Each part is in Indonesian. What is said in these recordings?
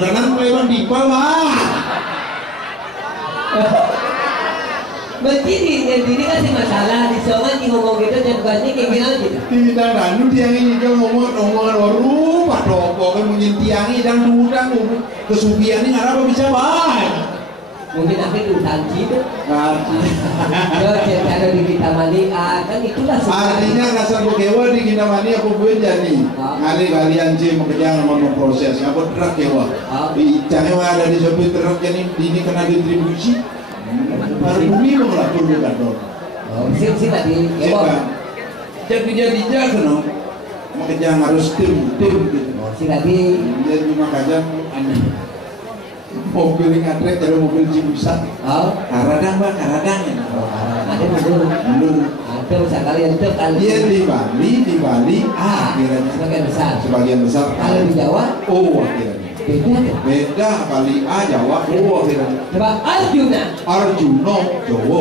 bulanan lewat di bawah. Berarti ini kan sih masalah di soal di ngomong gitu dan bukannya kayak gimana gitu. Tidak kan, tiang ini dia ngomongan baru, pak dopo kan menyentiangi dan udang kesugihan ini nggak apa bisa baik. Mungkin nanti utang gitu. Yo cerita di kita mani kan itulah artinya kasar bekewa di kita mani aku pun jadi ngali kalian sih mengerjakan mau proses apa truk kewa jangan ada di sopir truk jadi ini kena distribusi baru bumi mengelapur bukan dong sih tadi kewa jadi jaga no mengerjakan harus tim gitu sih tadi jadi cuma kadang aneh mobil ngadrek dari mobil Cibusa karadang mbak karadang ya ada dulu ada sekali yang itu kali dia di Bali akhirnya sebagian besar kalau di Jawa akhirnya beda Bali Jawa akhirnya coba Arjuna Jawa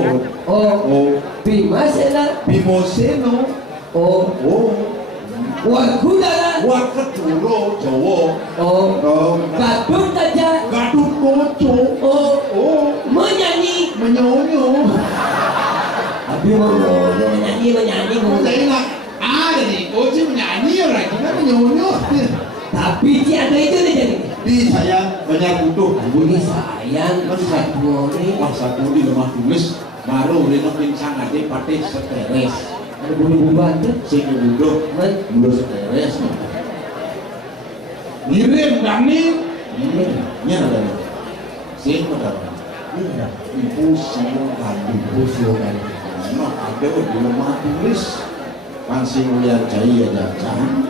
Bimoseno Waketuro Jawa Gadut aja Gadut Koco menyanyi tapi menyanyi saya ingat ada nih Koci menyanyi orang kita menyonyo tapi ada itu nih jadi di sayang banyak butuh ini sayang satu di lemah tulis baru renokin sangat deh pakai seteres ada bulu bantu sing duduk seteres ngirim dani nya ada sing berapa impulsio kan ada di lemah tulis masih melihat jaya jangan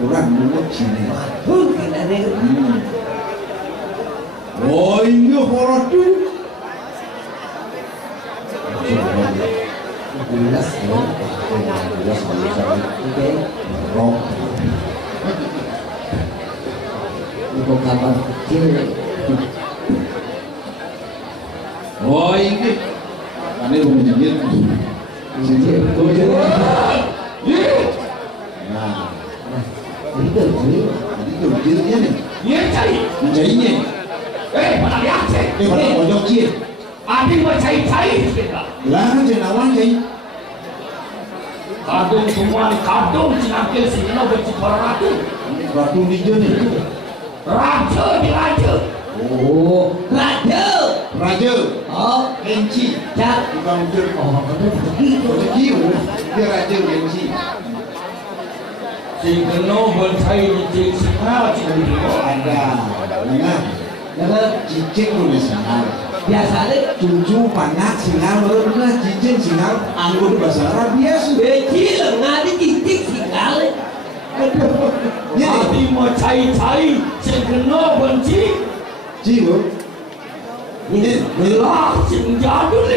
kurang dulu sini kan ada oh ini horor tuh jelas ya jelas oke rock itu kamar kecil oh ini ini mau menjadi nah itu jilnya nih menjadinya pada lihat sih pada pojok jil ada mau cai lah kan jenawan jai kadung semua kadung cinakil sih kena bercipta ratu hijau nih raja raja oh Kenci cak bukan unsur begitu dia raja Kenci si kena bercai di singa cina ada dengan cicing tulisan biasanya cucu panak singal bener cicing singal anggur bahasa Arab biasa kecil ngadi titik singal jadi mau cai si kena benci jiwa ini belah sing jadul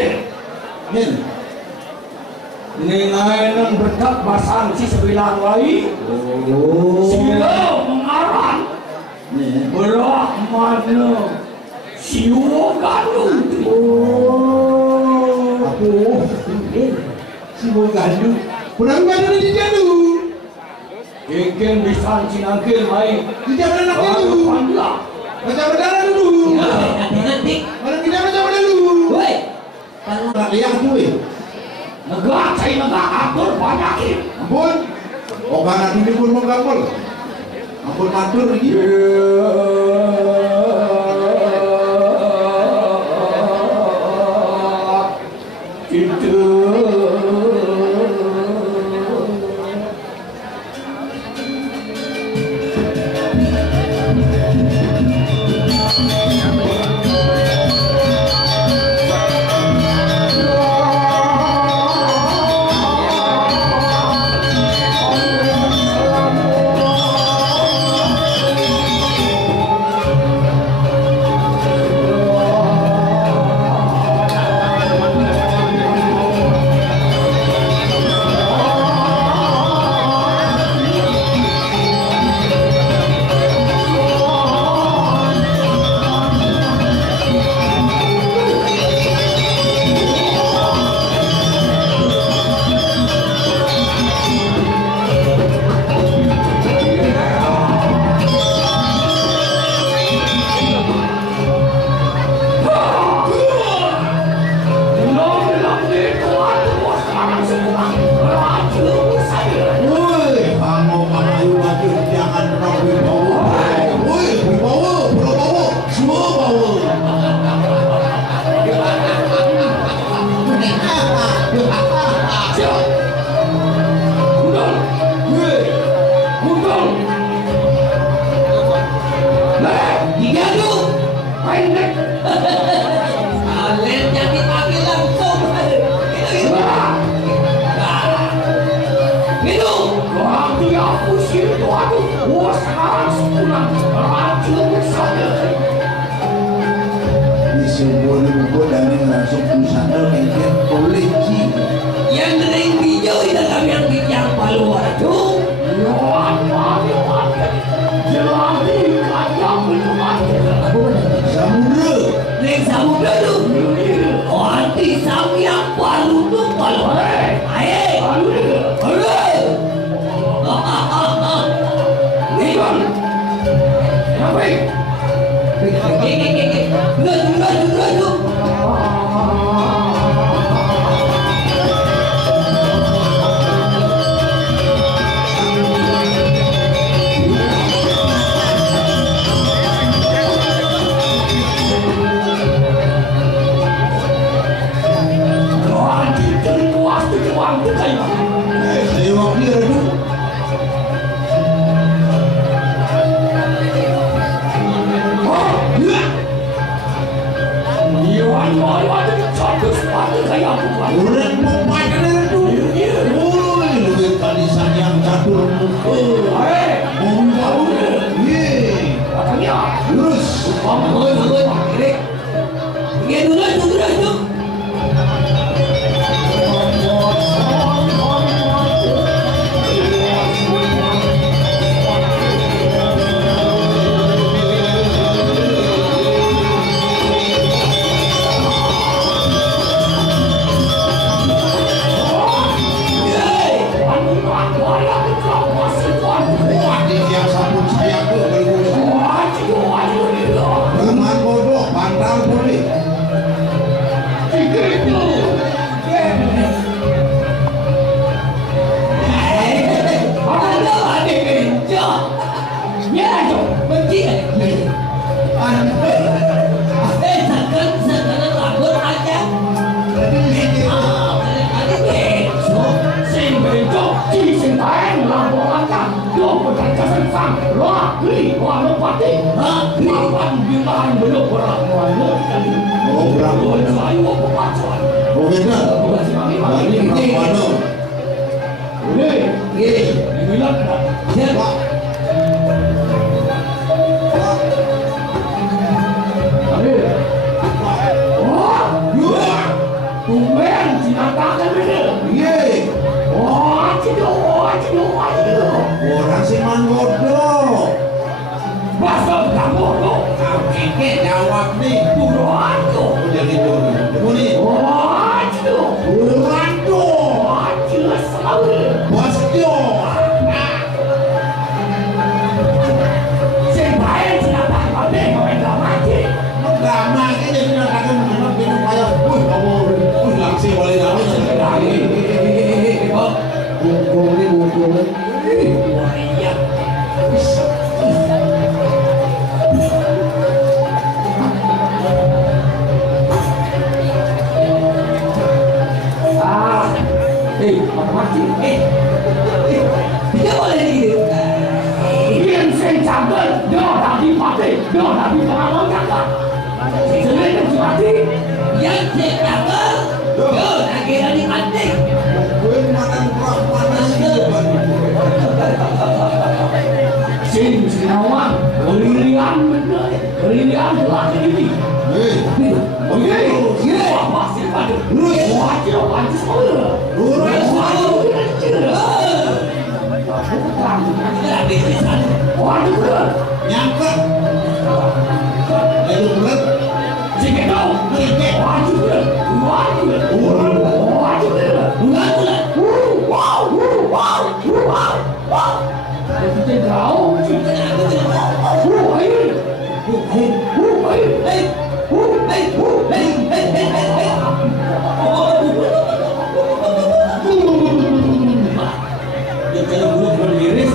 ini nang berdak basang si sebilang lagi sila mengaran belah mana siwa gandung aku siwa gandung kurang gandung di jadu Ikan bisa cinangkil baik tidak benar dulu baca berdarah dulu nanti orang tidak baca dulu woi kalau lihat tuh negara saya negara atur banyakin ampun karena ini pun mau kapal ampun matur lagi itu Alernya dipakai langsung. Itu. Waktu yang pusing itu aduh, wah sekarang sebulan racun saja. Di sebuah buku dan langsung pusana kayaknya koleksi. Yang kering hijau itu kami yang palu waduh. Jelati kacang minuman. Samudra. Ring samudra tu. Oh anti samyang palu tu palu. Aye. Palu. Ni bang. Apa? Dulu. Tengok dia tu. Orang membuat dia tu. Oh, lebih kalisan yang catur muka. Membuat dia. Terus. Dulu. Yang sabun saya tu berman bodoh, pandang boleh. Oh, berapa? Oh, benar. Balik ke mana? Orang siman bodoh. Keke jawab nih. Jadi bodoh. Ini. Bosdio. Lama ini jadi nak minum payah. Kamu langsung boleh dapat. Bungkung. Dia boleh gitu. Yang cekakal, yo lagi dari mati. Gue makan kurang panas depan. Sing Sinawan, kelirian bener, kelirian lagi ini. Oke, apa sih pada? Wah, kira pantas mana? Waduh, bener. Nyangkut. Itu berat. Sikit tau. Waduh, bener. Waduh, bener. Waduh, bener. Wow. Kita tahu. Dia kalau belum beriris,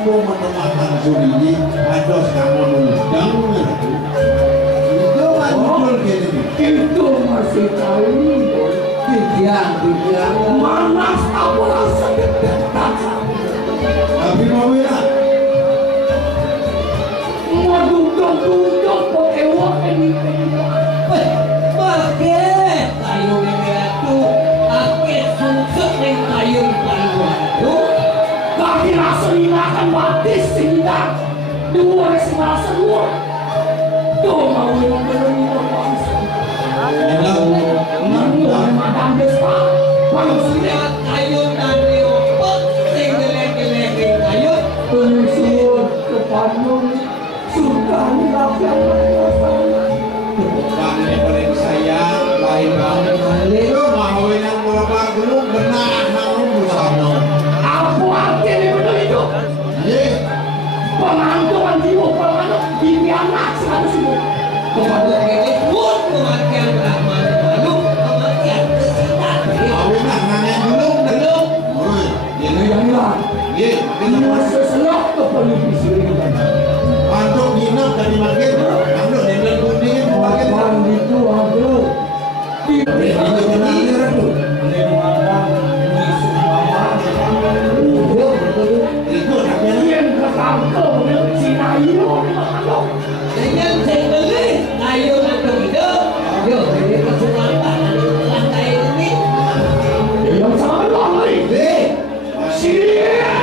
mau menemukan Suridi ada sekarang undang itu muncul kayak gini. Itu masih tahu. Tiang. Mana apa rasa dekat. Tapi mau ya. Mau duduk pakai wak ini. Pakai kayu itu, pakai susuk yang kayu itu. Kaki rasa dimakan batis sehingga dua rasa dua. Tuh mau yang belum bangsa. Madam Despa, kalau sudah Kayu dan diopot, geleng-geleng kayu. Pensiun kepada sudah dilakukan. Bang ini paling sayang, lain bang. Lu mau yang berapa dulu benar mau bersama. Aku akhirnya betul itu. Ye, Pengantuan jiwa pengantu ini anak seratus itu. Kepada ini pun kematian Brahman lalu kematian kesinta. awin lah nanya belum. Oi, Ini yang hilang. ye, Ini seselak kepada disiring. Antuk nginep dari makin, antuk dengan kuning makin. Bang itu aku. Ini benar tuh. Itu namanya. Yang ketangkep Cina itu. Dengan saya beli kayu untuk hidup. Yo, ini kesempatan lantai ini. Yang sama doang lagi. Siap.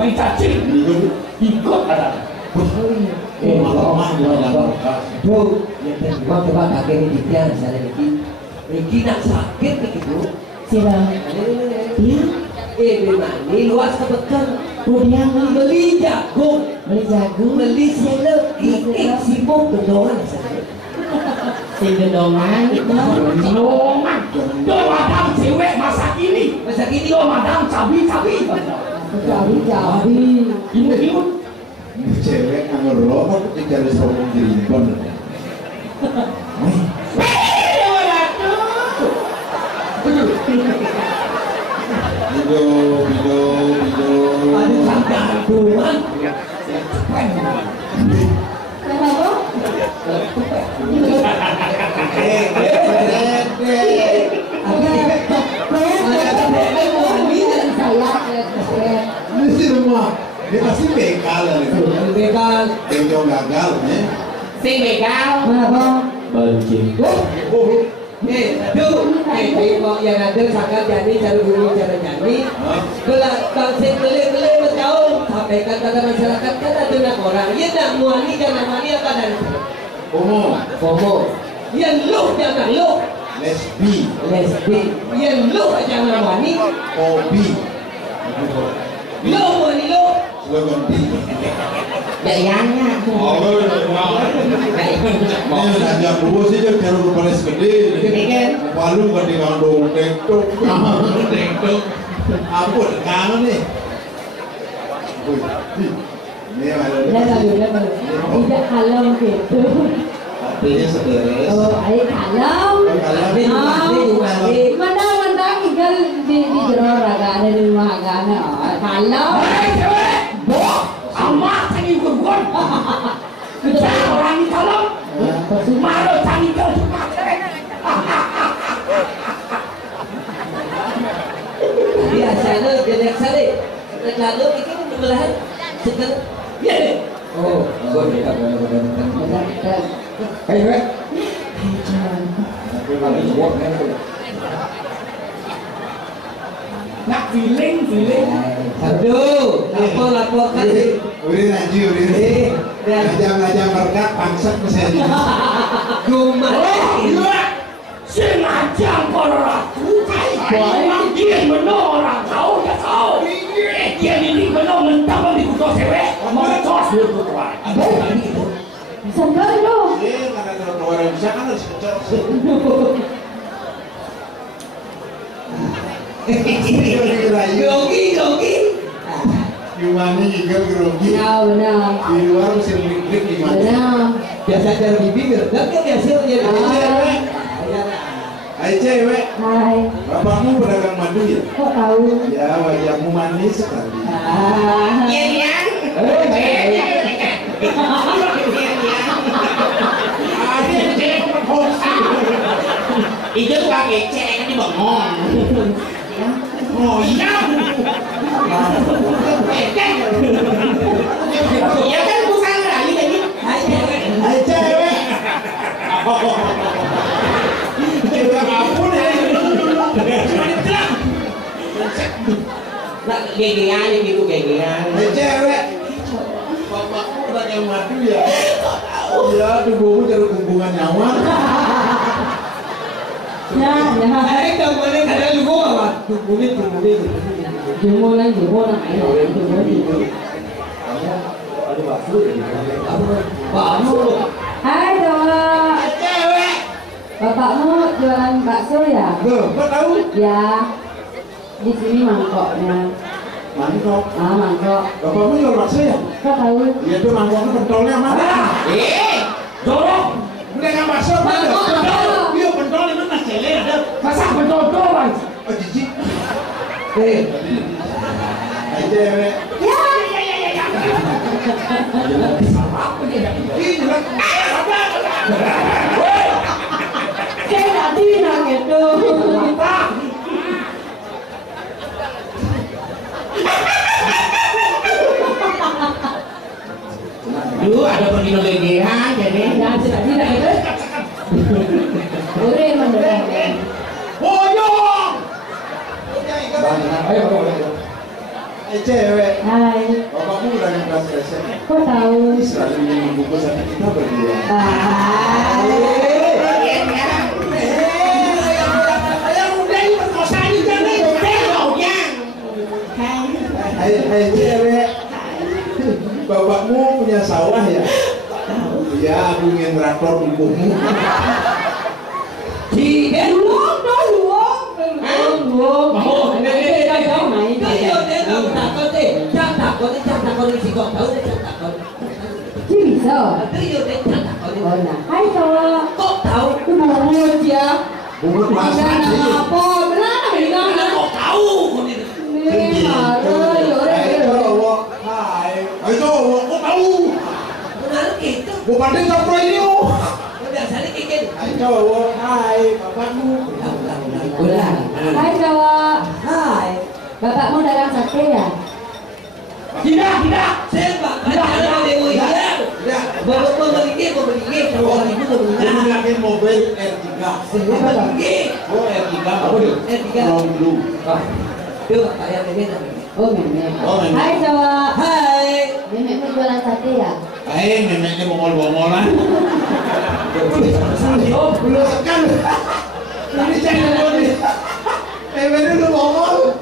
Main cacing ikut ada. Tuh, mau coba kakek ini ditiang sana Niki nak sakit begitu. Siapa? Dia? Ini luas kebekan. Dia Beli jagung, beli selop, sibuk gedongan sana. si gedongan itu. Longan. Tuh madam cewek masa kini. Tuh madam cabi. Cabi. Imut. Cewek anggur rokok ketika ada sombong diri pun. Bido. Aduh gantungan. Ini sih rumah. Dia pasti bekal lah. Bekal. Bengkok gagal, ya. Si begal. Kenapa? Banjir. Kok yang ada sangat jadi cara guru cara jadi. Kalau saya beli berjauh, sampaikan kepada masyarakat kan ada nak orang. Ia nak muani jangan muani apa dan Fomo. Yang lu jangan lu. Lesbi. Yang lu jangan muani. Obi. Lu muani lu. Dayanya. Ini aja dulu sih dia cara berpaling segede. Palu kan di kandung tektok. Ampun kangen nih. Ini ada. Tidak kalem gitu. Artinya sederhana. Oh, ayo kalem. Mandang tinggal di jero ragane di rumah ragane. Kalem. Cewek. Amat ini gurgon. Betul. biasanya gedek sari. Lalu ini belahan sekarang. Iya deh. Oh, boleh. Ayo, Rek. Nak feeling. Aduh, laporkan. Udah lanjut, udah. Najam berkat pangsat ke saya. Gila. Sengaja kororatu. Orang dia menolak kau ya kau. Dia ini menolak mentang di kuto cewek. Mau tos dulu tuan. Sandal dong. Karena kalau keluar yang bisa kan harus kecil. Grogi. Gimana juga grogi? Benar. Di luar mesin listrik gimana? Benar. Biasa cara bibir, tapi hasilnya Hai cewek. Hai. Bapakmu pedagang madu ya? Kok tahu? Ya wajahmu manis sekali. Iya. Itu pakai cek di bengong. Oh iya. Ya kan bukan lagi tadi. Hai cewek. Cewek ampun ya. Nah, gegean gitu gegean. Hai cewek. Bapakmu pedagang madu ya? Ya tubuhmu jadi hubungan nyawa. Nah. Kemarin kadang juga apa? Tungguin. Jumulan. Ada bakso ya? Bakso. Hai Dok. Cewek. Bapakmu jualan bakso ya? Kau tahu? Ya. Di sini mangkoknya. Mangkok. Mangkok. Bapakmu jual bakso ya? Kok tahu? Iya tuh mangkoknya pentolnya mana? Dorong. Pedagang bakso Mangkok. Iya pentol itu nasi lele ada. Masa pentol doang. Oh jijik. Hai cewek. Ya. Ini lah. Saya nggak bilang itu. Dulu ada pergi gegean jadi. Ya tidak itu. Udah mendengar. Boyong. Hai cewek. Hai. Bapakmu udah ngekas resep. Kok tahu? Selalu ingin bungkus sama kita berdua. Yang udah ini perkosa ini jangan belaunya. Hai cewek. Bapakmu punya sawah ya? Iya, aku ingin traktor bukumu. Bisa. Oh nah. Hai cowok. Kok tahu? Bungut ya. Bungut masak sih. Apa? Benar bilang. Kok tahu? Ini marah ya Hai cowok. Hai cowok, kok tahu? Benar gitu. Gua pandai traktor ini oh. Udah sari kikin. Hai cowok. Hai bapakmu. Udah. Hai cowok. Hai. Bapakmu dagang sate ya? Tidak. Saya bapaknya Dewi ya. Ya. Baru membeli kalau ibu Aku membeli. yakin mobil R3. Saya membeli. Oh R3 apa tuh? R3. Long blue. Itu kayak ini namanya. Oh nenek. Oh, nenek. Hai cowok. Hai. Nenekmu jualan sate ya? Hai, neneknya bongol-bongolan. Oh, belum kan. Ini jangan lagi. Bener lu bongol.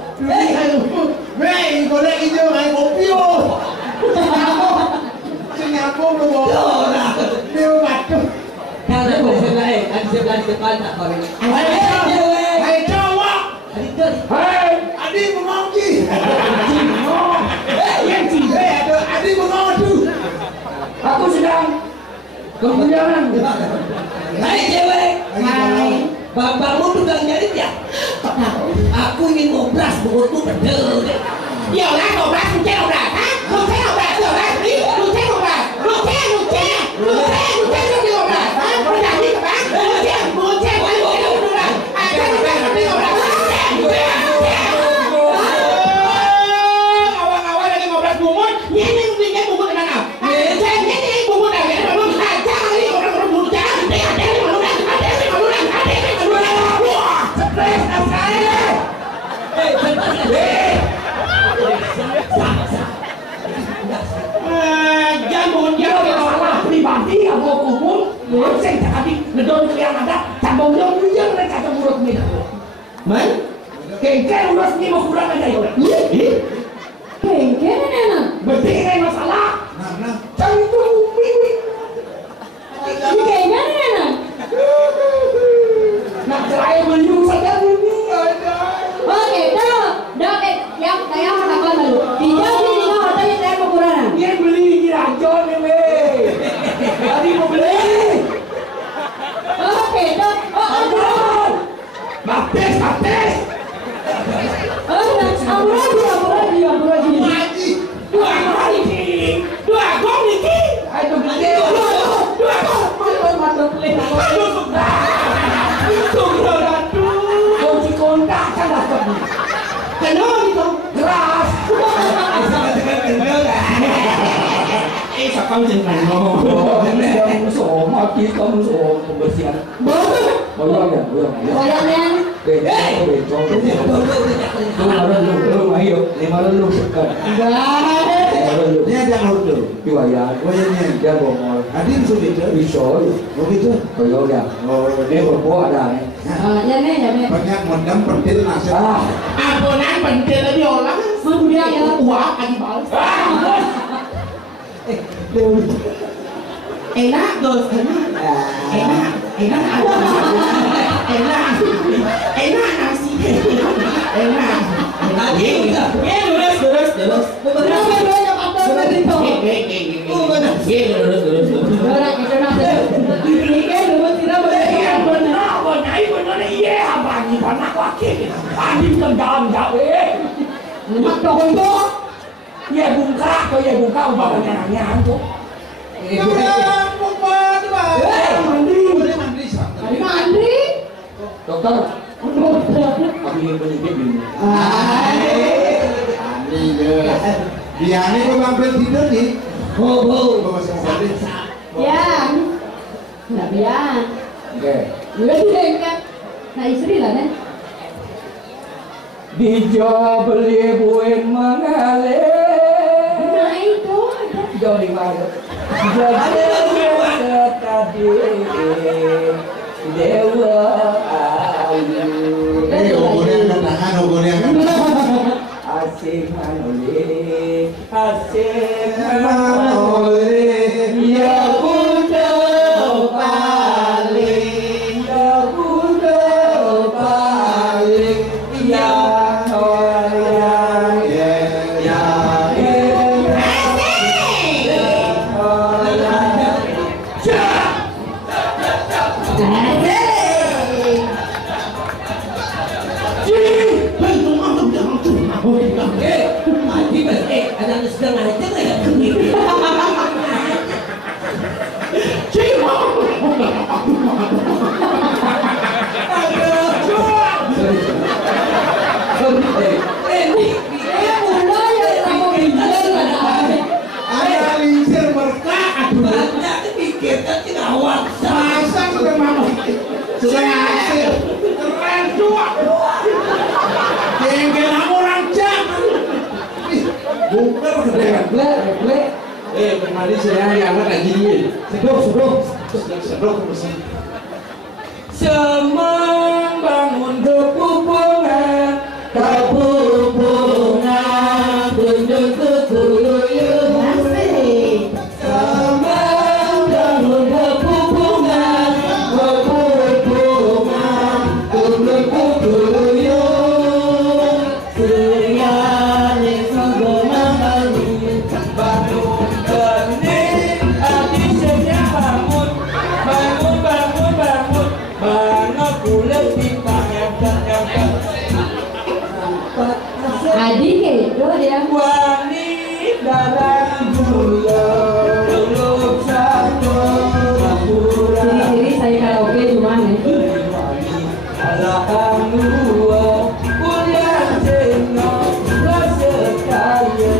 Wei, goreng hijau kayak kopi oh. Singapura lu bongol. Dia mati. Karena di sebelah depan tak kau ini. Hai cowok. Hei, Adik bengong Ci. yang sih. Adik bengong tuh. Aku sedang kemudian. Hai cewek. Hai. Bapakmu tukang jahit ya? Aku ingin ngobras mulutmu bedel. Ya lah, ngobras, ngobras, ha? Lu cek ngobras, ngobras, lu cek ngobras, lu cek ngobras, ha? Udah di depan, lu cek ngobras, ada ngobras, Jangan dia masalah pribadi apa kubur. Saya tadi ngedon yang ada tambah dia mereka cemburu ni. Man, kengkeng udah ni mau kurang aja ya. Kengkeng enak. Berarti ini masalah. Nah. Cari tu mimi. Kengkeng enak. Nak cerai beliau saja mimi ada. Oke, dah yang saya katakan dulu. Dijadi di hotelnya saya kekurangan. Dia beli rajon ni. Tadi mau beli. Oke, dah. Rajon. Baptis. Haji. Dua gong ni. Ayo beli. Dua gong. Itu beradu. Kunci kontak kan dapat ni. Kenapa itu? Keras. Kamu jangan kamu semua kita semua pembersihan. Boyong ya. Goyangnya. Lima lalu sekat. Ini ada hotel. Iwaya. Wayangnya. Dia bongol. Adin sudah Bisa. begitu. Boyong ya. Dia berbuat ada. Ya nih. Banyak modam pentil nasional. Ampunan pentil lebih orang. Sudah ya. Uang aja balas. Enak dos. Enak nasi. Enak. Terus. Berapa banyak apa itu? Orang itu nanti. Ini kan dulu tidak boleh. Benar. Iya, abang ni panak wakil. Adim kendam jawe. Mak dondo. Ya bungka umpamanya tu. Mandi. Dokter, aku ingin menyikit ini. Biar kau mampir tidur nih. Ya. Nggak biar. Oke. Udah tidak kan? Nah istri lah nih. Dijo beli buin mengalir. Nah itu. Joli mana? Jadi tadi dewa ayu. Hubungan tangan. Asing manole, ya Bunda paling, ya orang Ada sedang aja nggak ya? Ada lincir berkah. Banyak dipikirkan tidak awak. Masa sudah mama sudah hasil keren dua. Jengkel orang jangan. Bukan kedengaran blek. Kemarin saya yang anak gini. Sedok bersih. Semang bangun kepupungan tunjuk kekuyup. Semang bangun kepupungan tunjuk kekuyup. Suriane sugona bali bangun kening hati sedia bangun bangun kulit bintang yang Adik itu dia. wanita darah belum satu Sini saya karaoke cuma nih. alahkan dua kuliah jenong sekaya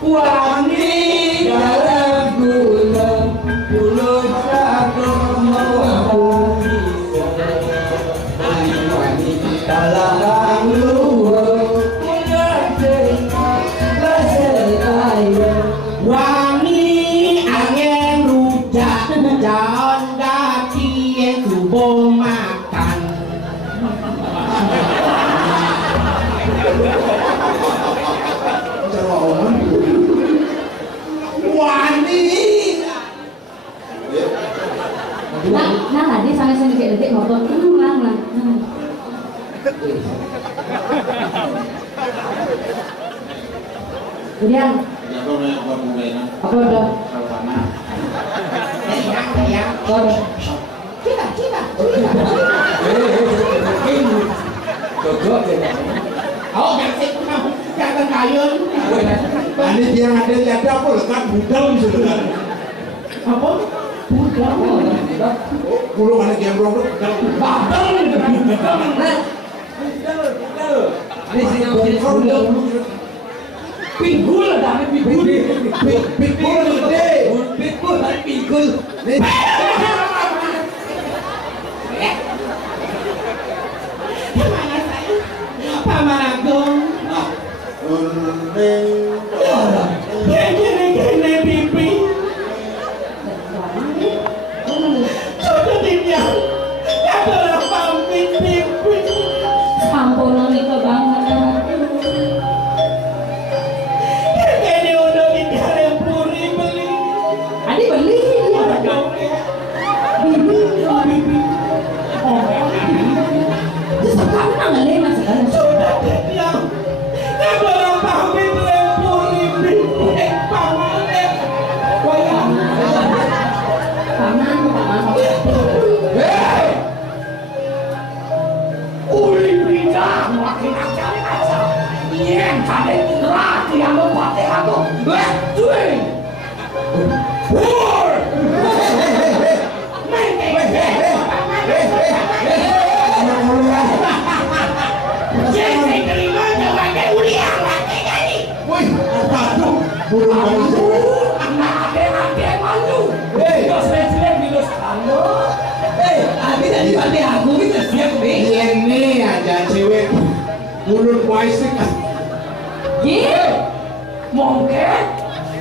wanita darah belum satu mau bisa wanita alahkan dua Kemudian Ya kau nak buat bulan. apa udah? Kalau mana? Sayang. Cita. Cocok ya. Oh, jangan kayun. Ini dia ada apa lekat budal sudah. Apa? Bukan. Pulau mana game rock Batal. Ini sinyal Pinggul ada pinggul. Pikul gede. Pikul, pikul. Paman Agung. Nah, undeng. Gini pipi. Sudah dibiar. Adalah pamit pipi. Sampun nika banget. Ini udah dicari puri beli. Adi beli dia. Bibi. Oh, sekarang nggak mas sekarang. Sudah dibiar. Adalah pamit puri pipi. Paman. Wayang. Paman. Hei! Uli bidang makin acak-acak. Yang kade laki yang mempatih aku. Cuy! Pur! Jadi terima jalannya uli yang laki jadi. Wih, aduh, burung manusia. Ade malu. Dos presiden bilos kamu. Abi tadi pati aku kita siap nih. Ini aja cewek burung waisik. Mungkin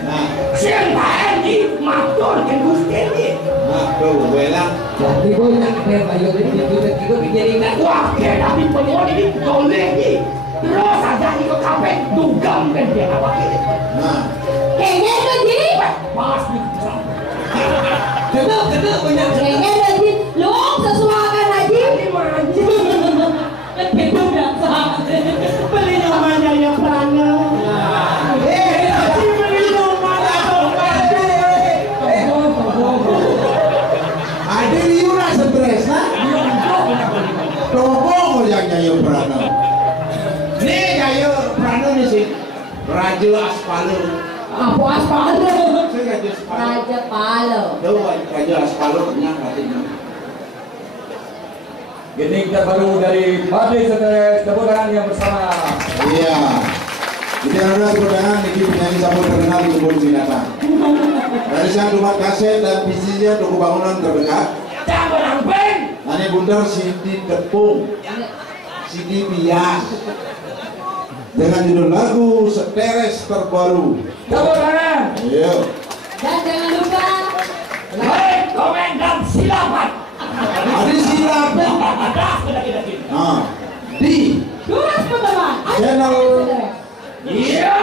Nah, siapa ini matur ke Gusti ini. tuh, belang. Jadi gue nak bayar bayar ini kita bikin ingat. Wah, dia tapi penyuan ini boleh nih. Terus aja ini ke kafe dugam kan dia apa ini. Nah, Kayaknya tuh Ji. Pas di sana. Kena banyak. Kayaknya tuh Ji. Lu sesuaikan Haji. Ini manja. Kan kita udah sah. Beli namanya yang prana. Beli namanya ada liura stres, nah. Toko yang Jayo Prano. Nih Jayo Prano nih sih. Raja Aspalo. Apa aspal? Saya Raja Aspalo. Raja Palo. Tahu Raja Aspalo kenyang katanya. Gini kita baru dari Partai Stres, tepuk tangan yang bersama. Iya. Jadi ada tepuk tangan Niki penyanyi sabun terkenal di kebun binatang. Dari sang rumah kaset dan visinya toko bangunan terdekat. Jangan ramping. Ini bundar CD Tepung, CD Bias dengan judul lagu Seteres Terbaru. Tepuk tangan. Ayo. Dan jangan lupa Hei, komandan silapan. Ada silap. Ada kita. Nah, di Duras teman-teman. channel. Iya.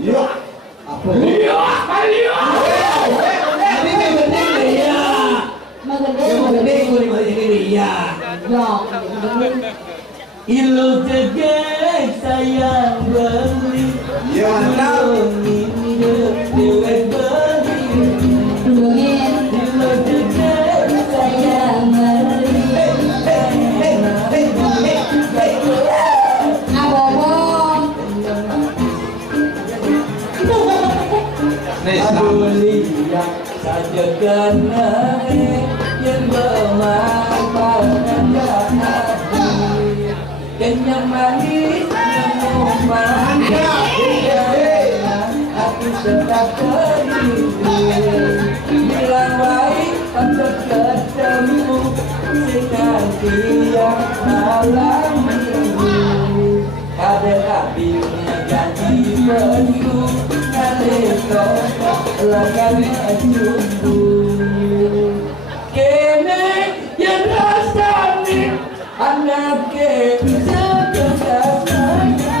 Yuk. Apa? Iya, kalian. Ini penting ya. Yang penting gue di balik ini ya. Ilu tegak sayang beli. Iya mantap. Dewek beli. Dungin. Ilu tegak sayang beli. Abobong. Aduh lihat saja karena yang bermanfaat hati. Kenyang manis yang manis. Aku sedang berindu. Bilang baik untuk ketemu dengan dia malam minggu. Ada habisnya janji penuh. Lagan jumbo kene yang rasanya anak ke sekesasanya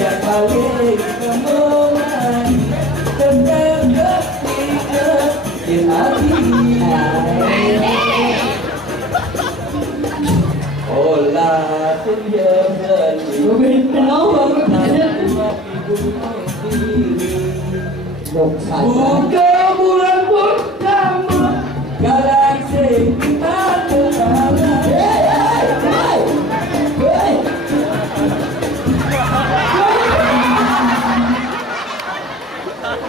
ya kali kemoman tentang ketika di hati olah Buka bulan pertama galaksi kita terhalang.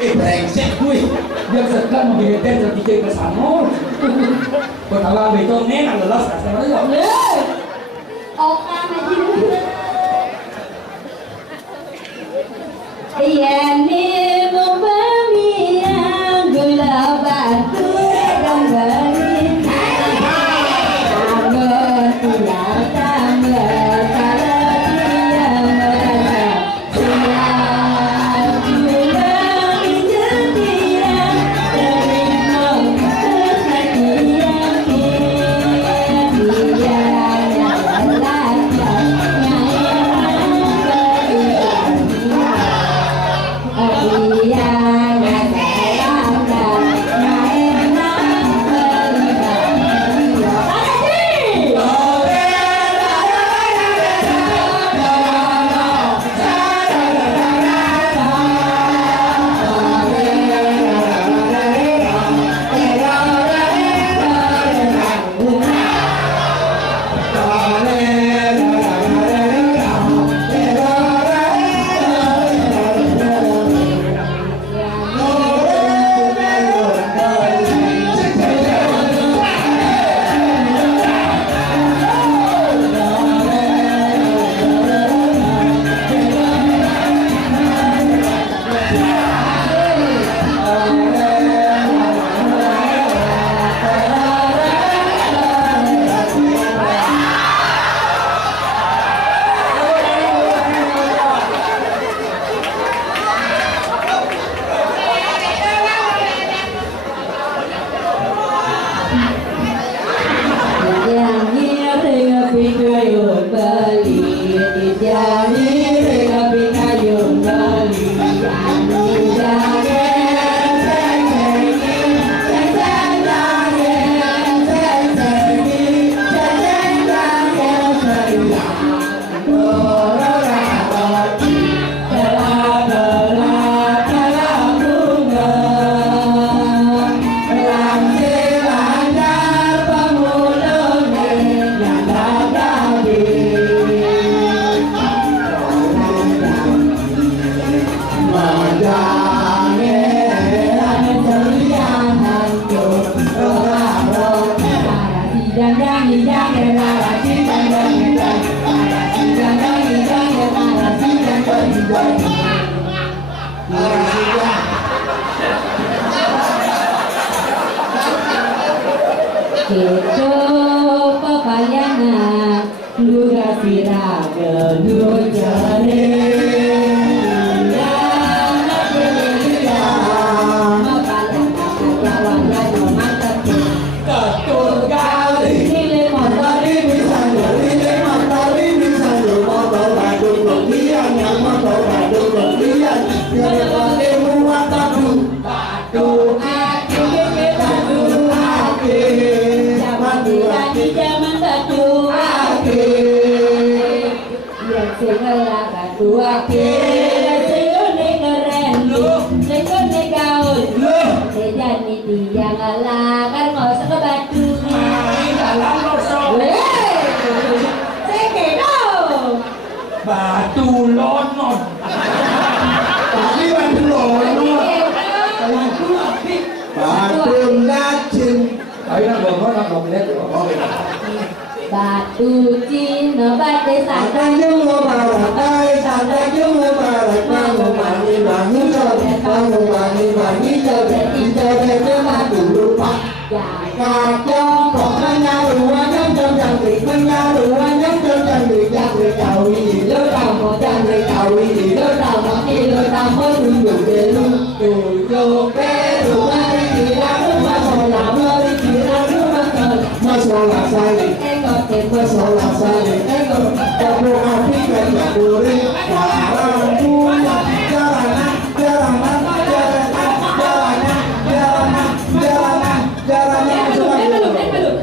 Brengsek gue. Dia segan mau diheter jadi ke sana. Pertama betul nih nang lelas kasar yo. Oka maju. Iya nih membami yang gula batu dan beri angin tidak tambah kalau dia merasa sudah kembali setia dari maksud hati yang dia yang lelaki Keco pepayangan luga siraga nujane batu lonon. Tapi batu lonon. Batu ngacin. Ayo nak bawa nak lihat. Batu Cina batu Akan yung mabaratay, sana yung mabarat, mangumani bangi joget, mangumani bangi joget, joget matulupa. Kakong kok menyaruan yang jang-jangrik, menyaruan yang jang-jangrik, jangrik kawi, lo tamo jangrik kawi, lo tamo kilo tamo duduk delu, duduk peru, mari kira rumah sola, mari kira rumah sola, masalah saling. Masalah saling ego, kamu api kan kaburi, jarang punya, jalanan, jalanan, jalanan, jalanan, jalanan, jalanan, jalanan, jalanan.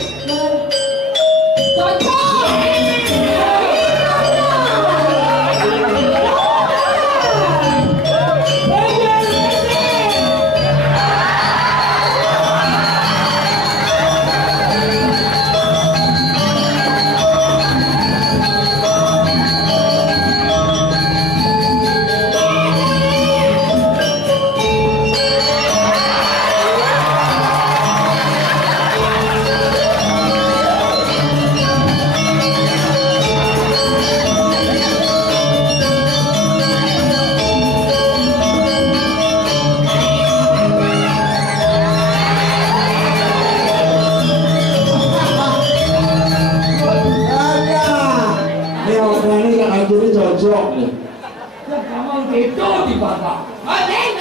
Makanya yang akhirnya cocok nih. Ya kamu gitu di bapak. Oh, len.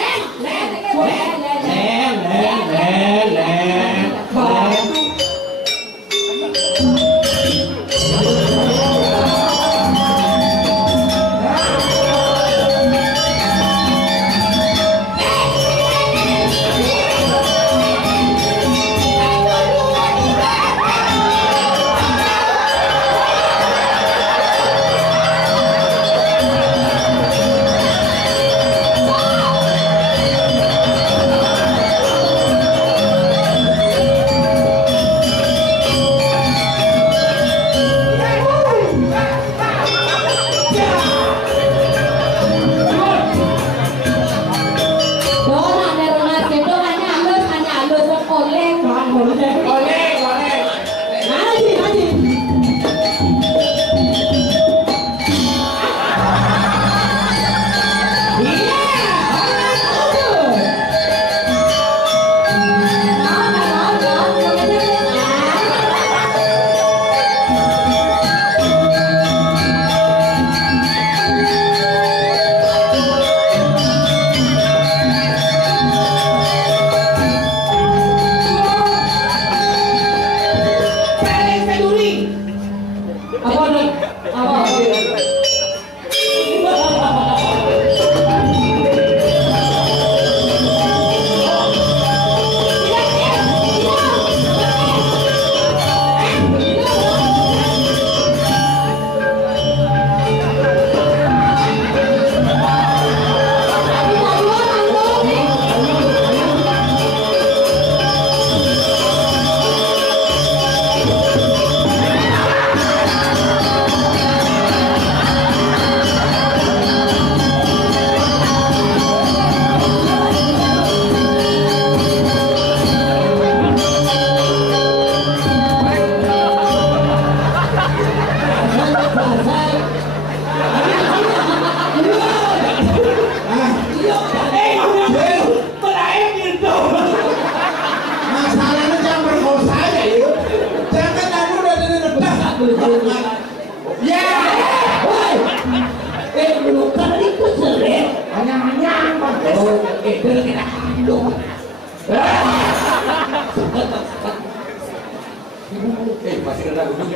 Masih kena gunung.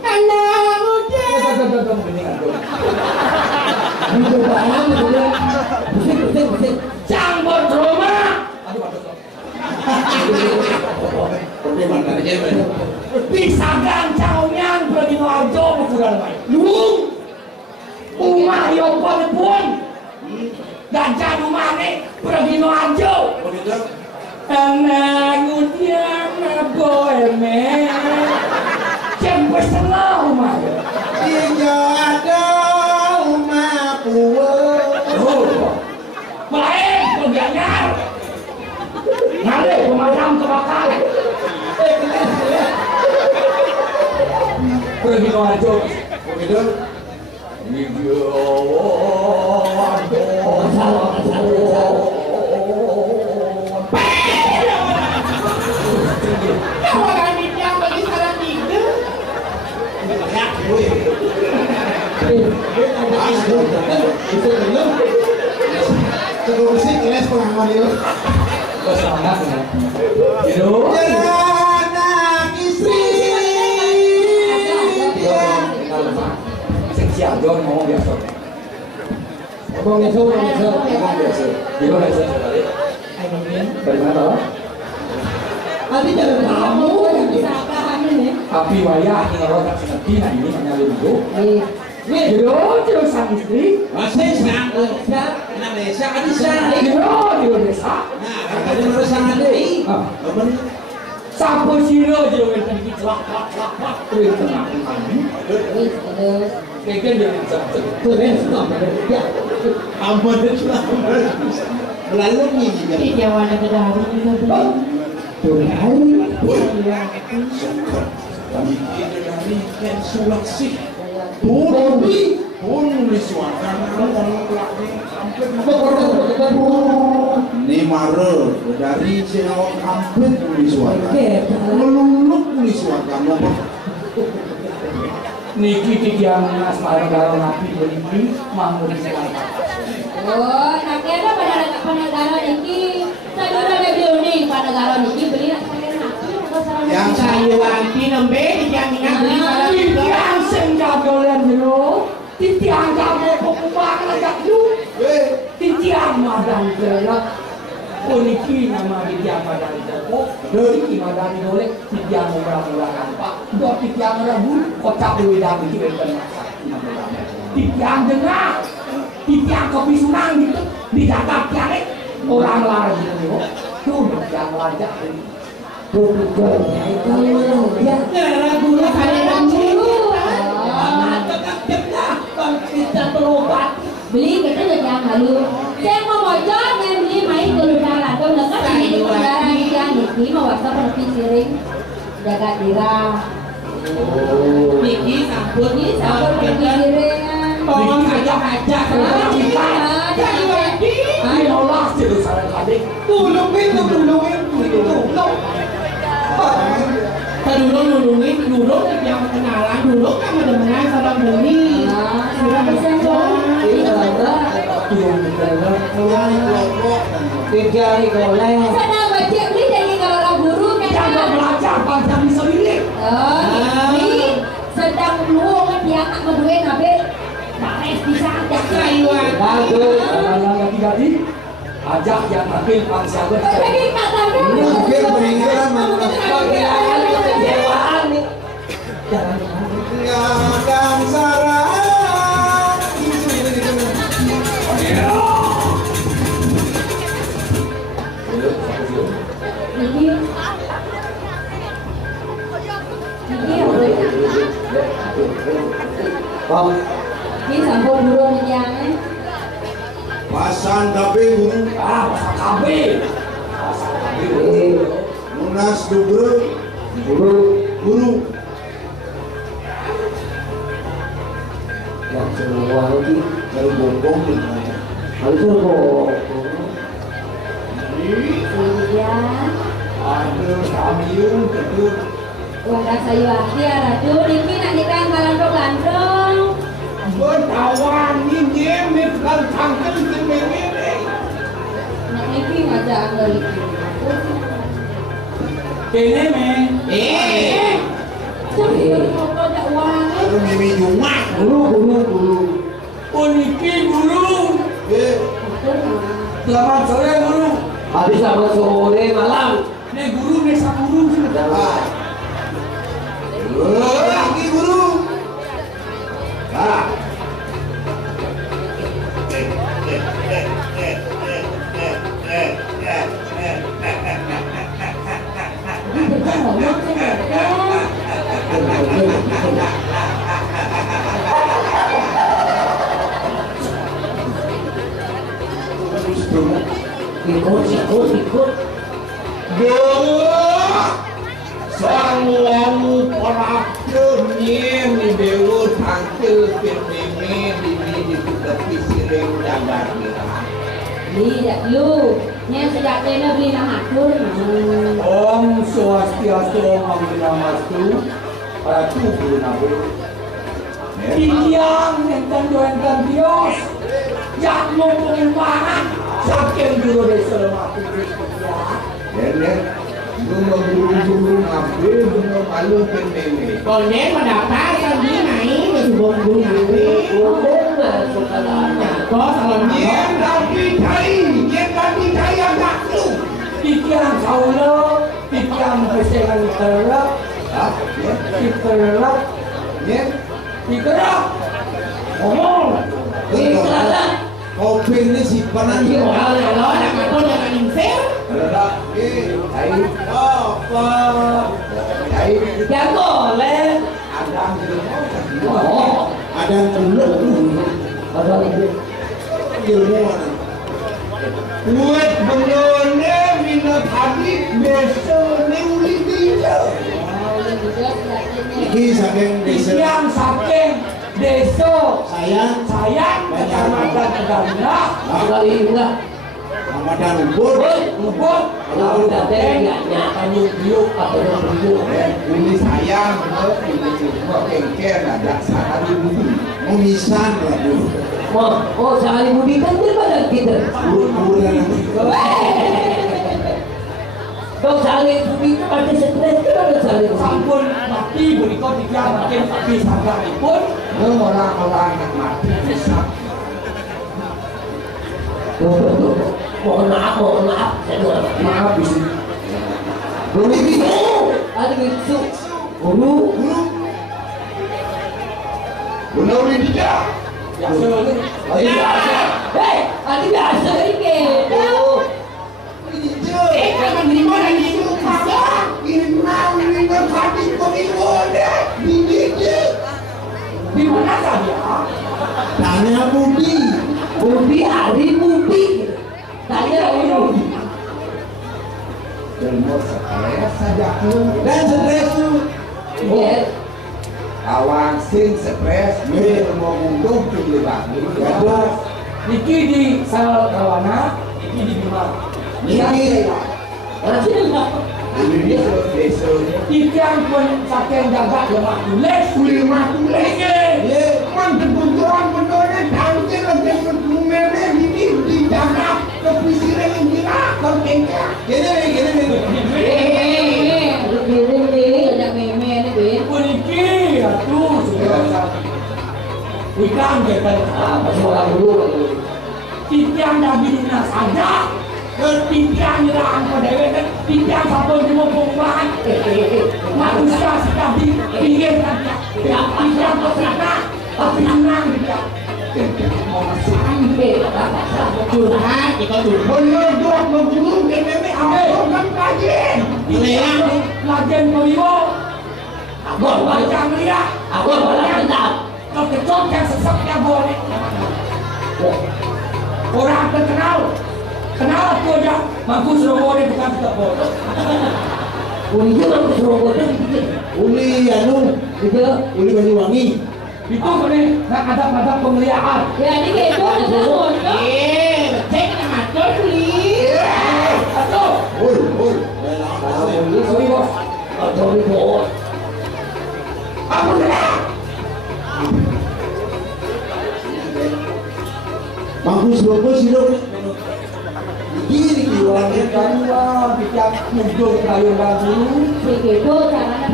Anak muda. Campur rumah. Bisa gancangnya pergi Noarjo bukan main. Lung. Umah yang pun. Gancang rumah nih pergi Noarjo. Anak muda boy man. Campur senang rumah. Iya ada rumah pulau. Baik, pengganyar. Ngale pemadam kebakaran. Pergi Noarjo. Begitu. Cukup sih kelas pengalaman itu. Semangat ya. Hidup. Anak istri. Siap John ngomong biasa. Ngomong biasa. Ngomong biasa. Gimana sih? Dari mana? Abi jangan kamu bisa ini. Api wayah ngerotak seneti nah ini menyalur dulu. Hidup sang istri. Masih sang. Nah desa kan desa. Hidup desa. Nah ada di desa ada. Apa nih? Sapu siro jero wenten iki celak kuwi tenang ani. Keken dia cocok. Tulen sudah ya. Ampun itu lah. Lalu nih kan. Ini warna kedari juga tuh. Kami kita dari Ken Sulaksih. Budi pun nulis suara ini mare dari Cinawa kampet nulis suara meluluk nulis suara niki tiga mas para nabi ini mangun sekali. Oh, nanti ada pada penegara niki. Saya ada beli penegara niki beli nak Yang Kayu anti nembe yang beli pada Yang senggagolan dulu, titiang kamu pokoknya lagi dulu, titiang madan gerak. Uniki nama dia madan gerak. Uniki madan boleh titiang murah-murahan pak. Dua titiang rebut kocak wedang itu betul masak. Titiang dengar, titiang kopi sunang gitu dijaga tiang orang lain dulu. Tuh yang lajak ini. Bukannya itu ya gula kalian dulu. Tetap jelas kalau kita berobat. beli kita jangan halu. Saya mau bocor yang beli main ke udara. Kau dengar di udara yang niki mau WhatsApp lebih sering jaga dira. Niki sambut Ini sabun lebih siringan. tolong aja kita. Ayo lah terus adik. Tulung. Dulu yang kenalan dulu kan udah mengenal sama Bumi. Sudah bisa dong. Tiga goleh. Sana baca beli dari kalau guru Jangan belajar pada bisa lirik. ini sedang luang kan dia tak berdua ngabe. Bares bisa ada Kayuan. Bagus. Ganti-ganti. Ajak yang ambil bangsa gue. Lagi kata Mungkin peninggalan Kejewaan nih. Gadang sarang. Ini sambung burung yang Pasan tapi guru Pasal kabe. Munas guru Yang semua lagi Kalau bongbong nih harus kok. ya Ada sambil kedua. wadah sayu hati ya ratu ini nak nikah galandong Bertawan ini bukan tangkel ini. nak nikah ngajak anggal itu Kene me. foto ada uang Kalau mimi jumat Guru. Uniki guru. Selamat sore guru. Habis sama sore malam. Nih guru nih sang guru sudah. Lagi guru Ikut. Sang wamu para kemien ni dewa tangkel kemien di tepi siring dagar kita. beli dak lu yang sejak tena beli nama atur Om Swastiastu Om Namastu Ratu Guru Nabi. Tiang enten Dios yang mau pengembangan saking guru desa mati Nenek guru nabi guru malu penene Konek mendaftar sambil naik ke sebuah gunung nabi. Kok salah Yen nabi cai agak lu. Tiang kaulo, tiang pesengan terlak, diterlak, diterlak. Ngomong. kopi ini simpanan Kalau ada kapal jangan insel. Ya boleh. ada yang telur ilmuwan Buat benone minat hati besok ni uli tidak. iki saking desa Yang saking desa sayang sayang kecamatan Ganda. Kali enggak. Ramadan ubur. Kalau udah tengahnya kamu biuk atau biuk. Ini sayang, ini kok kengker ada sehari budi. Mau misan lah dulu. Oh sehari budi kan dia badan kita. Bulan. Kau sehari budi itu pasti stres kan ada sehari budi. Sampun mati berikut tiga makin tapi sagaripun orang-orang yang mati bisa. Mohon maaf, saya Maaf di sini. ada gitu. Guru. Benar ini tidak. Biasa lagi. Hei, ada biasa ini. Karena di mana itu kaya? Ini hati pengikutnya. Di mana saja? Tanya budi. Budi hari budi. Tanya budi. Dan mau stres saja dan stres tu. Yes. Awang sing stres, me mau mundur ke belakang. Ada. Niki di Salkawana, Niki di Bima. Niki. Ini desa. Ikan pun saking jaga lemak tulis, lemak tulis. Man kebutuhan benernya tangkir lagi berkumere ini dijaga kepisiran ini lah kengkek. Gini. Niki, aduh sudah. Ikan kita Masih orang dulu. ikan dari dinas saja. Ikan nyerang ke dewe kan ikan sabun di mumpung-mumpung. Manusia sudah di pinggir saja. Ikan kesana, tapi menang dia. Mau masuk Curhat, kita curhat. Menurut memburu KPP aku kan kajian. Lagian beliau. Aku baca melihat. Aku malah tetap. Kekecot yang sesaknya boleh. Orang terkenal. Kenal aku aja. Mampu suruh boleh bukan tidak boleh. Uli juga suruh bodoh gitu. Uli anu, Gitu. uli Banyuwangi. Itu nih, ada pemeliharaan. Ya ini kayak itu ada bodoh. Cek nama tuh Uli. Aduh, Ul. sorry bos. Sorry bos. Apa dah? Bagus silo. Gini orangnya kan. Wah, bicara mundur kayu baru. Kayak itu caranya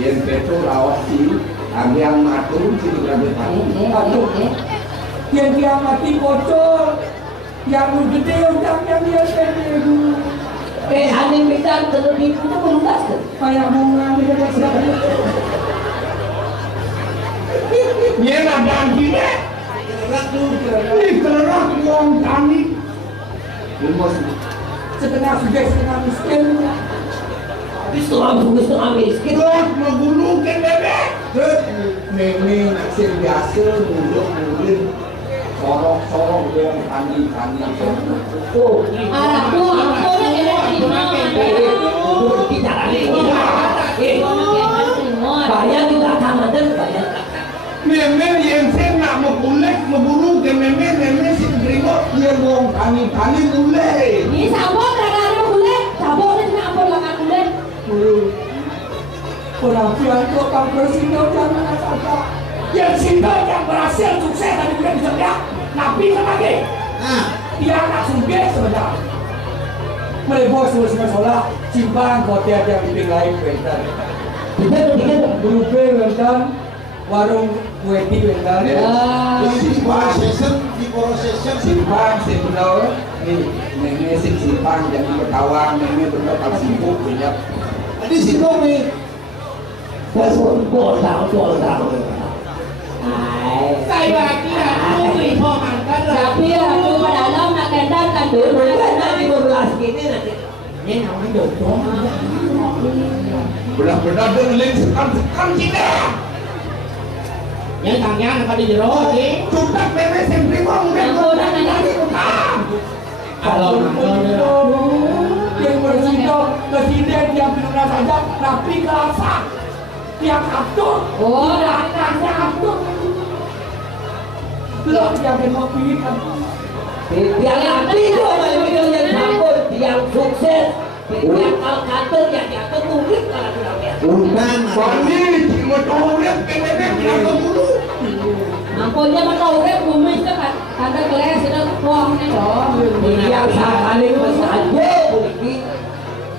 Yang itu rawat sih, ambil matur sih berada Yang dia mati bocor, yang gede ucapnya dia sendiri. Aneh minta terlebih itu melukas kan? Kayak bunga dia siapa? Dia ada gini. Kelerang uang kami. Setengah sudah setengah miskin. Setengah miskin. Terus menggulungkan bebek. Meme nasib biasa muluk sorok dengan tani. Oh, Arabku, aku bayar juga Ramadan bayar. Meme yang saya nak memburu ke meme sih terima dia uang tani mulai. ini sabun kadang-kadang kulit, sabun itu apa lakukan kulit? Orang tua itu akan bersinau jangan saja. Yang sinau yang berhasil sukses tadi sudah bisa lihat. Nabi lagi. Dia anak sugih sebenarnya. Melebos semua sholat, simpang hotel yang di lain bentar. Kita Grupe bentar, warung kue di bentar. Di proses Simpang sebenarnya nih, nenek simpang jadi berkawan, nenek berkawan sibuk banyak. di situ nih. Bol tahu. Saya kira beli pemantan. Tapi aku pada dalam nak kendang kan Dulu kan nanti 15 gini nanti. Ini namanya dodong. Benar-benar dengan sekan kita. Yang tangan apa di jero sih? Sudah beres yang prima mungkin orang yang bukan. Kalau yang bersidang presiden yang benar saja tapi kelasa yang atur Oh, aturnya atur Lo yang mau pilihkan. Yang nanti itu video yang sabun, yang sukses, yang alkater, yang diatur murid kalau bilangnya. Undang. Bani, cuma tahunya kemudian bilang dulu. Ampunnya mah kau udah bumi itu kan, kata keles sudah kuahnya dong. Yang sekali saja politik,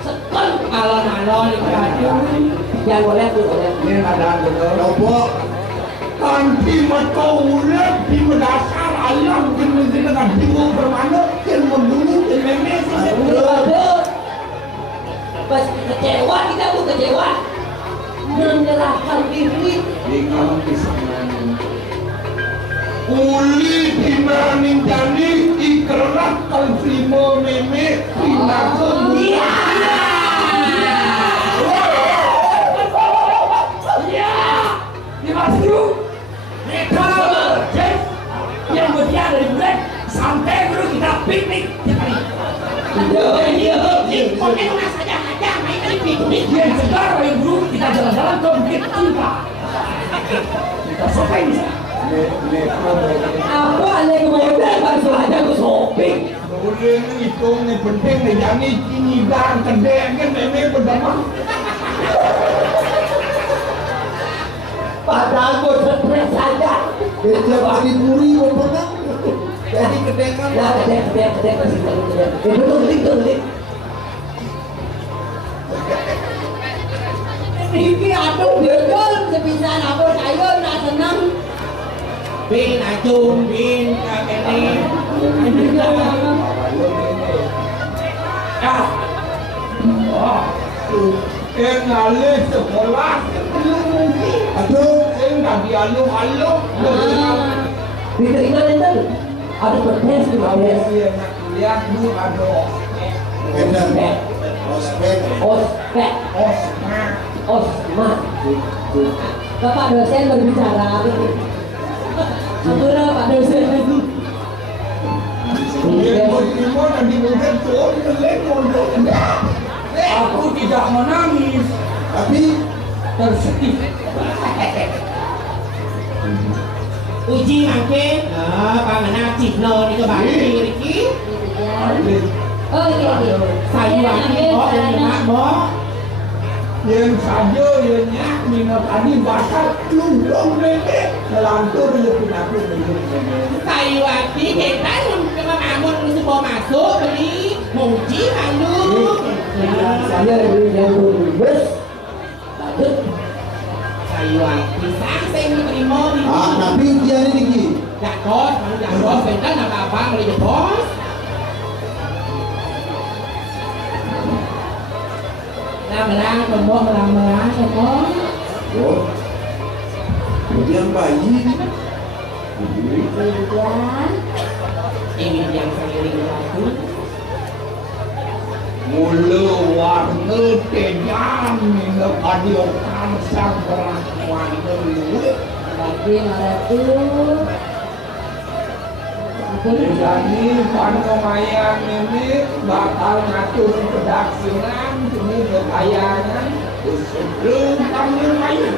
sekal alon-alon itu yang boleh tuh boleh. Ini ada betul. Coba. Kanti mataulah di dasar alam dengan jiwa bermana yang membunuh dan memes. Pas kecewa kita tuh kecewa, menyerahkan diri. Dengan kesenangan. Uli dinaning jani ikrarah kalfimo meme tinakun. Yang bertiada dari bulan sampai dulu kita piknik pakai lunas saja main kali piknik yang segar yang dulu kita jalan-jalan ke Bukit Cinta kita shopping Apa ada kemudian langsung aja ke shopping. boleh itu yang penting nih jangan ini dan kedeng kan memang berdamai Padahal gue stres saja. Beja kali muri mau pernah. Jadi kedengan. Ya kedeng masih kedeng. Betul. Iki aduh betul sebisa aku saya nak senang. bin acung bin kakek ngalih sekolah Aduh. nggak dialung-alung Diterima itu. Ada protes di bawah. kuliah dulu ada Edan. Ospek. Osma. Bapak dosen berbicara. Sampura Pak dosen. Aku tidak menangis Tapi tersedih Uji mangke, panganak cipno ni ke balik Riki. Oh iya. Saya lagi mau nak mau. yang saja yang nyak minat tadi bakal lulung lagi melantur ya pinaku Saya lagi kita ke mamun supaya masuk beli muji malu. Saya yang bus. Lanjut. Saya lagi sang terima di. tapi ujian ini Ki. Jakot, bentar apa beli bos. Melang, semua. Oh. Kemudian bayi. Ini yang seiring waktu. mulu warna tejam hingga padiokan sang warna luwih Lagi maratu. jadi panomayang ini bakal ngatur kedaksinan ini kekayangan sebelum kami main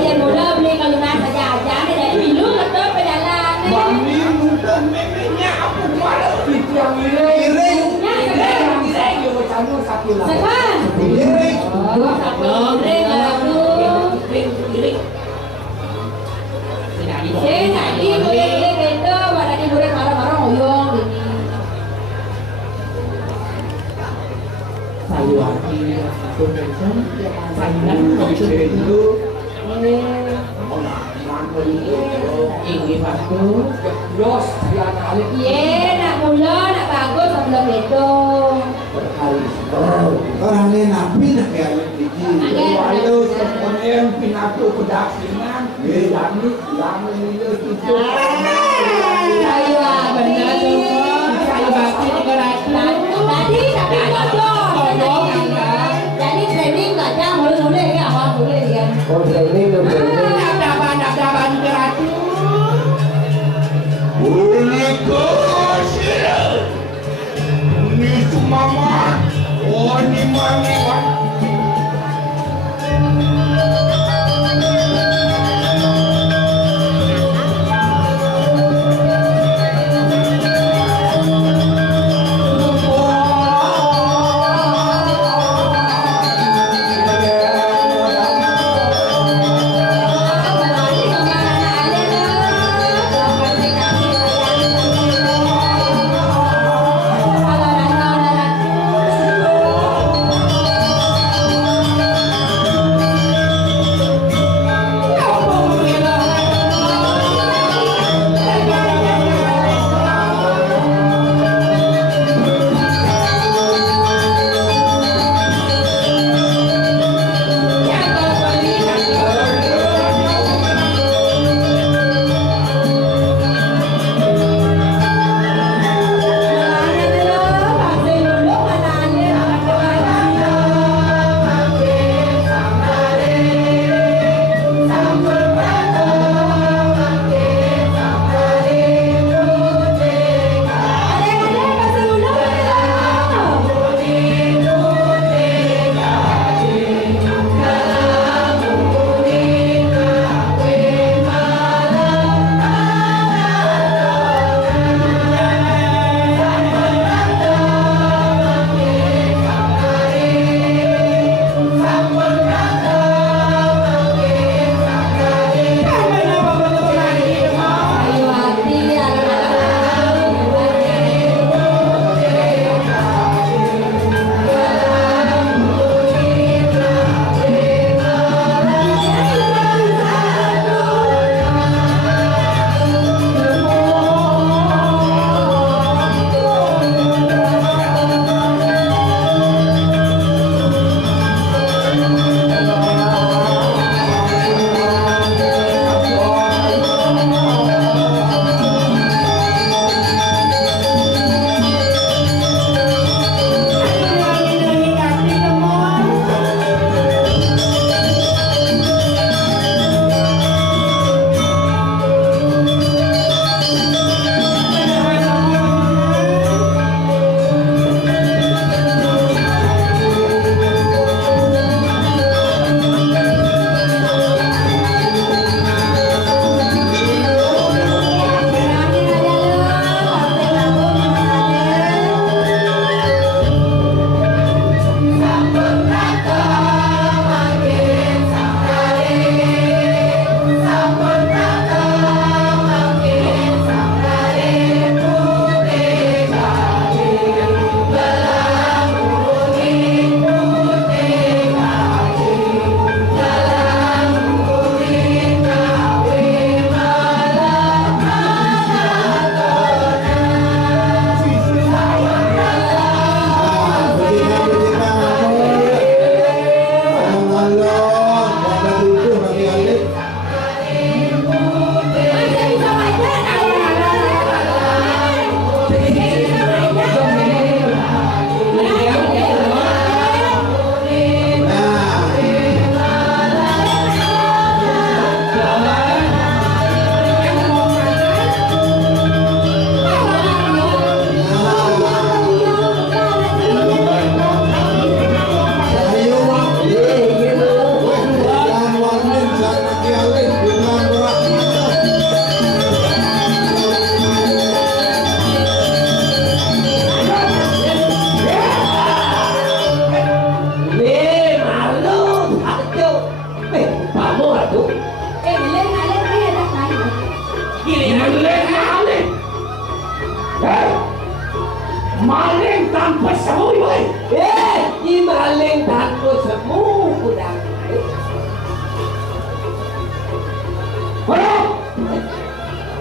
Yang muda beli kalau nasa jajan dari dulu betul pedalan. Bani muda memangnya aku malah itu yang iring yo campur satu lah Sekarang. Iring. Saya tadi boleh gitu, pada di boleh marah-marah ngoyong gini. Saya lagi aku mention. Saya itu ingin waktu. Yos dia kali Iya, nak mula, nak bagus sebelum itu. Orang ini nabi nak kayak Ki. Walau semuanya pinaku kedaksinan Dami itu Saya benar semua. Saya bakti Tadi tapi bodoh. Jadi training nggak jam boleh ya awak boleh ya. Oh, ini Dapat beratur. Boleh kosir Ini sumaman Oh ini mami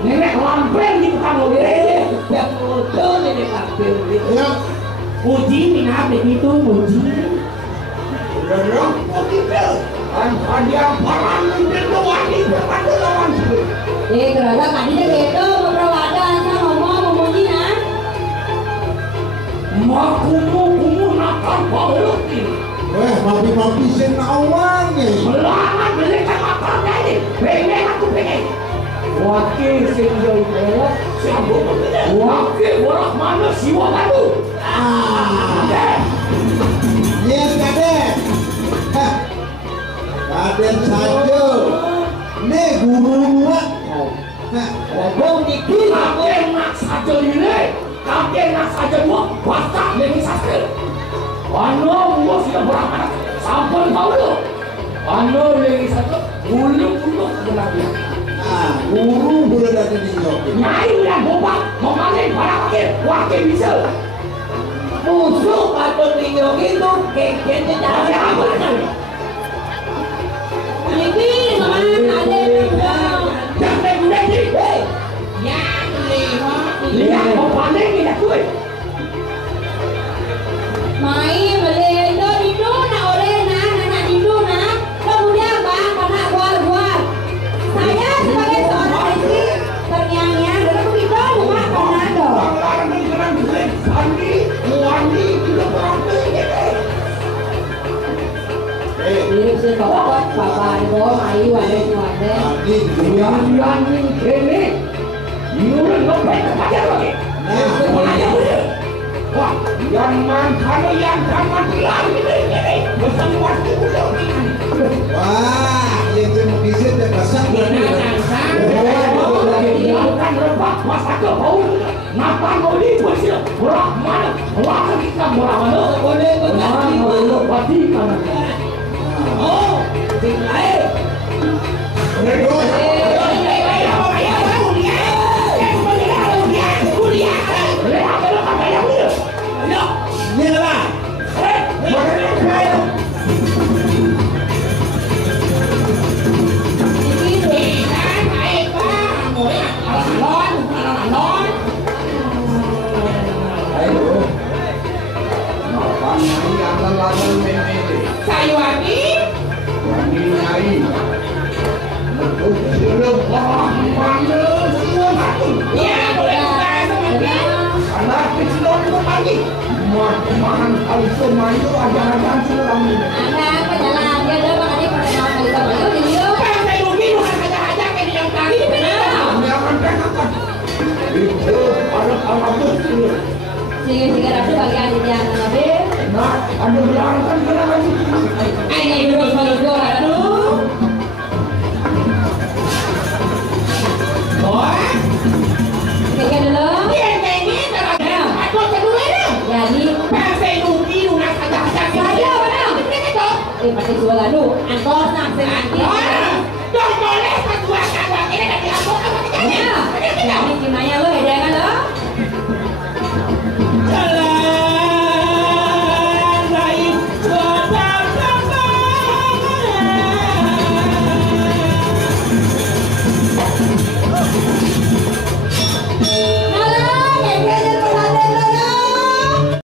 Nenek lampeng di tukang mobil. Yang motor ini tampil gitu. Ya. Muji minat begitu muji. Dorong begitu. Dia parang berdoa di depan lawan. Kerana tadinya gitu, beberapa ada ngomong memuji nah. Kumu nakal banget ini. Weh, mapi sen awang nih. Melangat mereka makannya ini. Pengen aku pengen. Wakil sehingga itu siapa wakil orang mana siwa baru. Yes, Kaden. Kaden saja. Nih guru gua. Ngomong dikit. Kakek nak saja ini. Kakek nak saja gua batak lagi saja. Ano gua sudah berapa sampai tahu. Ano lagi saja bulu lagi. Guru boleh ada di sini. Nyai udah bopak mau maling wakil bisa. Musuh atau ninyong itu kekenya Ada apa kan? Ini mana ada yang Jangan mudah ni. Yang lewat. Lihat mau paling kita kuy. main melendo di duna orena anak di duna kemudian bang karena gua saya sebagai seorang istri ternyanyi dan aku di rumah Fernando mirip sih pokok bapak ibu ayu ada Yang ini Yurun ngepet kepada lagi. Wah, yang mantan yang jangan bilang ini bersama waktu udah Wah, yang saya bisa dan pasang berani. Kan rebak masa ke bau. Ngapa mau dibuat murah mana? Murah kita murah mana? boleh Berarti mana? oh tinggal Ini lah. anak penjalan dia ada makanya perkenalan kali sama yuk jadi yuk sehingga rasa bagian ini yang nabi Ada bilang kan kena